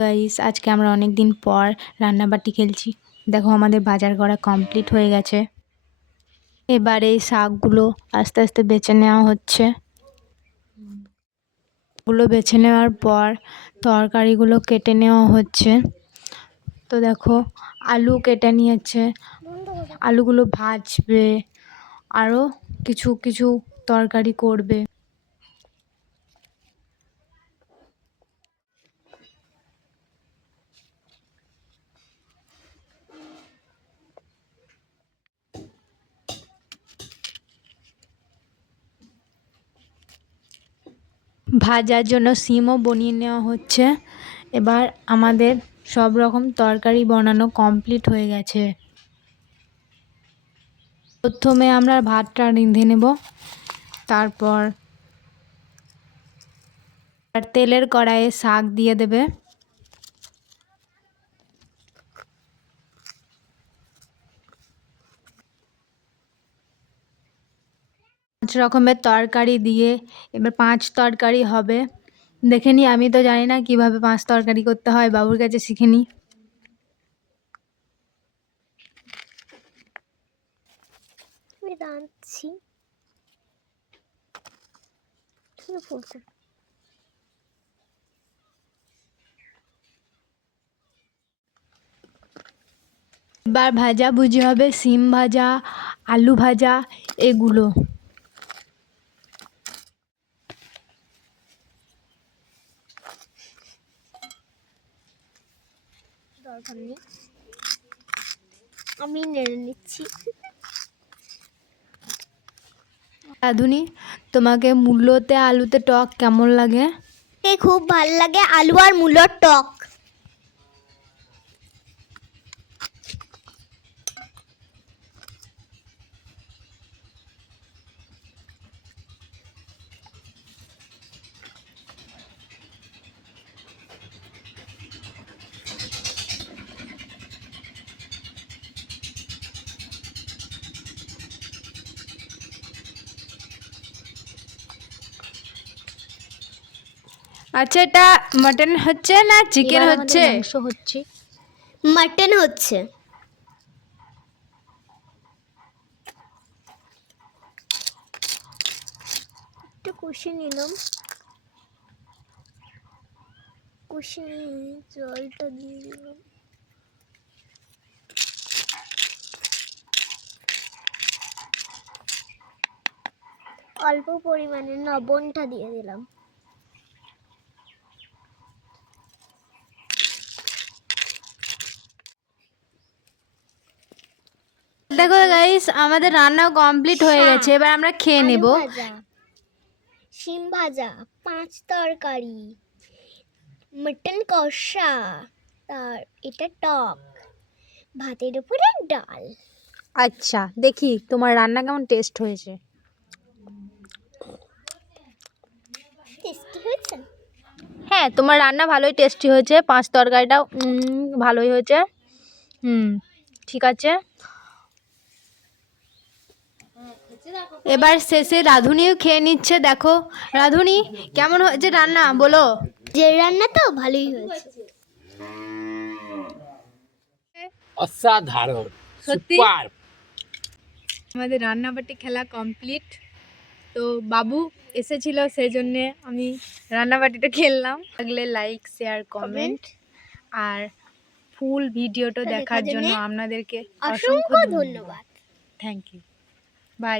Guys, আজকে আমরা অনেক দিন পর রান্নাবাটি খেলছি। দেখো আমাদের বাজার করা কমপ্লিট হয়ে গেছে। এবার এই শাকগুলো আস্তে আস্তে বেছে নেওয়া হচ্ছে। গুলো বেছে নেওয়ার পর তরকারিগুলো কেটে নেওয়া হচ্ছে। তো দেখো আলু কেটে নিয়েছে, আলুগুলো ভাজবে, আরও কিছু কিছু তরকারি করবে। ভাজার জন্য সিমও বনিয়ে নেওয়া হচ্ছে। এবার আমাদের সব রকম তরকারি বানানো কমপ্লিট হয়ে গেছে। প্রথমে আমরা ভাতটা রেঁধে নেব, তারপর তেলের কড়াইয়ে শাক দিয়ে দেবে। 5 রকমের তরকারি দিয়ে এবার 5 তরকারি হবে। দেখে নি, আমি তো জানি না কিভাবে 5 তরকারি করতে হয়, বাবুর কাছে শিখে নি। এবার ভাজা ভুজি হবে, সিম ভাজা, আলু ভাজা, এগুলো। আমি নেড়ে নিচ্ছি। রাধুনি, তোমাকে মূলোতে আলুতে টক কেমন লাগে? খুব ভালো লাগে আলু আর মূলোর টক। আচ্ছা, এটা মাটন হচ্ছে না চিকেন হচ্ছে? মাংস হচ্ছে, মাটন হচ্ছে। একটু কষে নিলাম, কষে নিয়ে জলটা দিয়ে দিলাম। অল্প পরিমাণে লবণটা দিয়ে দিলাম। দেখো গাইস, আমাদের রান্না কমপ্লিট হয়ে গেছে। এবার আমরা খেয়ে নেব। শিম ভাজা, 5 তরকারি, মটন কষা, তার এটা টক, ভাতের উপরে ডাল। আচ্ছা, দেখি তোমার রান্না কেমন টেস্ট হয়েছে। টেস্টি হয়েছে? হ্যাঁ, তোমার রান্না ভালোই টেস্টি হয়েছে। 5 তরকারিটাও ভালোই হয়েছে। ঠিক আছে। এবার শেষে রাধুনিও খেয়ে নিচ্ছে। দেখো রাধুনি, কেমন হয়েছে রান্না বলো? যে রান্না তো ভালোই হয়েছে। অসাধারণ, সত্যি সুপার। আমাদের রান্নাবাটি খেলা কমপ্লিট। তো বাবু এসেছিল, সেই জন্যে আমি রান্নাবাটিটা খেললাম। লাগলে লাইক, শেয়ার, কমেন্ট আর ফুল ভিডিওটা দেখার জন্য আপনাদেরকে অসংখ্য ধন্যবাদ। Thank you. বাই।